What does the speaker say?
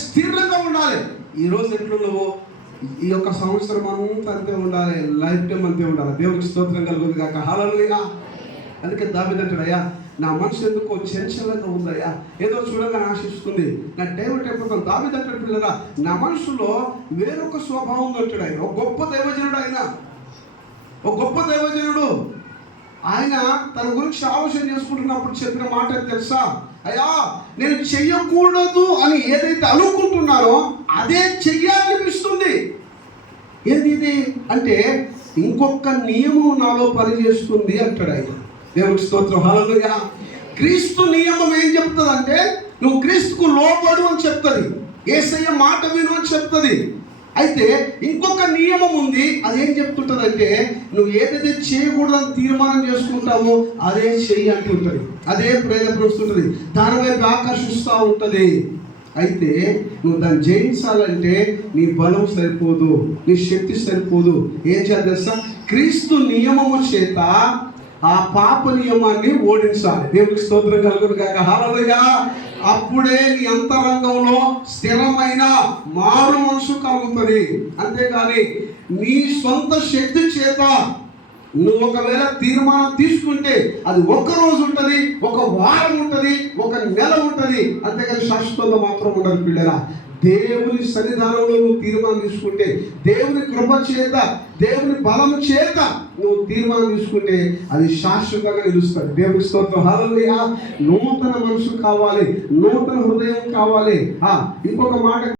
స్థిరంగా ఉండాలి. ఈరోజు ఎట్లున్నావో ఈ యొక్క సంవత్సరం అంతా అంతే ఉండాలి, లైఫ్ టైం అంతే ఉండాలి. దేవునికి స్తోత్రం కలుగుతుంది కాక. హల్లెలూయా. అందుకే దావీదు అంటాడు, అయ్యా నా మనసు ఎందుకో చంచలంగా ఉందయ్యా, ఏదో చూడాలని ఆశిస్తుంది, నా డైవర్ట్ అయిపోతాను. దావీదు అంటాడు, పిల్లరా నా మనసులో వేరొక స్వభావం ఉంటాడు. ఆయన ఒక గొప్ప దైవజనుడు, ఒక గొప్ప దైవజనుడు. ఆయన తన గురించి ఆలోచన చేసుకుంటున్నప్పుడు చెప్పిన మాట తెలుసా? అయ్యా నేను చెయ్యకూడదు అని ఏదైతే అనుకుంటున్నానో అదే చెయ్యాలనిపిస్తుంది. ఏది ఇది అంటే ఇంకొక నియమం నాలో పనిచేస్తుంది అంటాడు ఆయన. దేవునికి స్తోత్రం. హల్లెలూయా. క్రీస్తు నియమం ఏం చెప్తుందంటే నువ్వు క్రీస్తుకు లోబడు అని చెప్తుంది, యేసయ్య మాట విను అని చెప్తుంది. అయితే ఇంకొక నియమం ఉంది, అదేం చెప్తుంటుందంటే నువ్వు ఏదైతే చేయకూడదని తీర్మానం చేసుకుంటావో అదే చెయ్యి అంటుంటుంది, అదే ప్రేరేపిస్తుంటుంది, దాని వైపు ఆకర్షిస్తూ ఉంటుంది. అయితే నువ్వు దాన్ని జయించాలంటే నీ బలం సరిపోదు, నీ శక్తి సరిపోదు. ఏం చేయాలి తెలుసా? క్రీస్తు నియమము చేత ఆ పాప నియమాన్ని ఓడించాలి. దేవునికి స్తోత్రం కలుగును కాక. హల్లెలూయా. అప్పుడే నీ అంతరంగంలో స్థిరమైన మారు మనసు కలుగుతుంది. అంతేగాని నీ సొంత శక్తి చేత నువ్వు ఒకవేళ తీర్మానం తీసుకుంటే అది ఒక్క రోజు ఉంటుంది, ఒక వారం ఉంటుంది, ఒక నెల ఉంటుంది, అంతేగాని శాశ్వతంగా మాత్రం ఉండదు. పిల్లరా, దేవుని సన్నిధానంలో నువ్వు తీర్మానం తీసుకుంటే, దేవుని కృప చేత, దేవుని బలం చేత నువ్వు తీర్మానం తీసుకుంటే అది శాశ్వతంగా నిలుస్తుంది. దేవుని స్తోత్రం. హల్లెలూయా. నూతన మనసు కావాలి, నూతన హృదయం కావాలి. ఇంకొక మాట